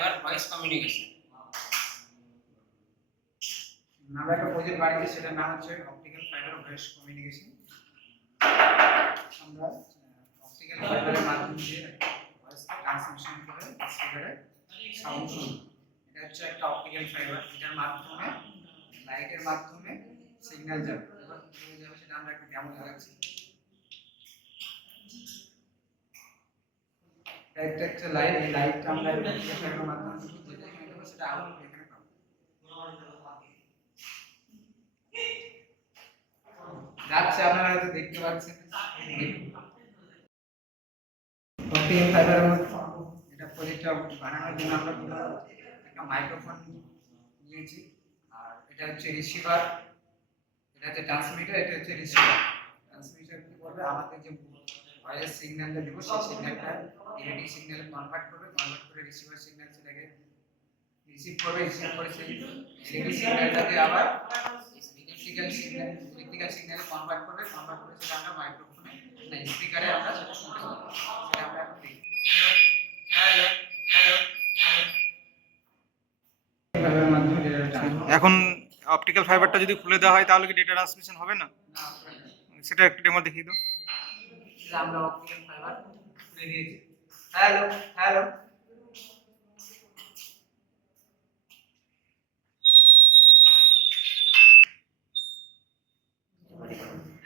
Fibre voice communication. আমরা একটা project বানিয়েছি, সেটার নাম হচ্ছে অপটিক্যাল ফাইবার ভয়েস কমিউনিকেশন। আমরা অপটিক্যাল ফাইবারের মাধ্যমে ভয়েস ট্রান্সমিশন করে স্পিকারে সাউন্ড শুনি। এটা হচ্ছে একটা অপটিক্যাল ফাইবার, এটার মাধ্যমে লাইটের মাধ্যমে সিগন্যাল যাবে। এবার কিভাবে যাবে সেটা আমরা একটু ডেমো দেখাচ্ছি। এটা একটা লাইট, এই লাইটটা আমরা অপটিক্যাল ফাইবারের মাধ্যমে যেটা এখানে দেবো সেটা আউটপুট এখানে পাবো। যাচ্ছে, আপনারা হয়তো দেখতে পাচ্ছেন। অপটিক্যাল ফাইবারের মধ্যে এটা প্রজেক্টটা বানানোর জন্য আমরা একটা মাইক্রোফোন নিয়েছি, আর এটা হচ্ছে রিসিভার, এটা হচ্ছে ট্রান্সমিটার, এটা হচ্ছে রিসিভার। ট্রান্সমিটার কি করবে, আমাদের যে ভয়েস সিগন্যালটা দেব সেই সিগন্যালটা এলইডি সিগন্যালে কনভার্ট করবে, কনভার্ট করে রিসিভার সিগন্যাল সেটাকে রিসিভ করবে, রিসিভ করে সেই এলইডি সিগন্যালটাকে আবার ইলেকট্রিক্যাল সিগন্যালে কনভার্ট করবে, কনভার্ট করে সেটা আমরা মাইক্রোফোনে না স্পিকারে আমরা সেটা শুনতে পাবো। সেটা আমরা এখন দেখি। হ্যালো হ্যালো হ্যালো মাধ্যমে এখন অপটিক্যাল ফাইবারটা যদি খুলে দেওয়া হয় তাহলে কি ডেটা ট্রান্সমিশন হবে না? না, সেটা একটু ডেমো দেখিয়ে দাও। আমরা অপটিক্যাল ফাইবার খুলে দিয়েছি। Hello hello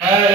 hello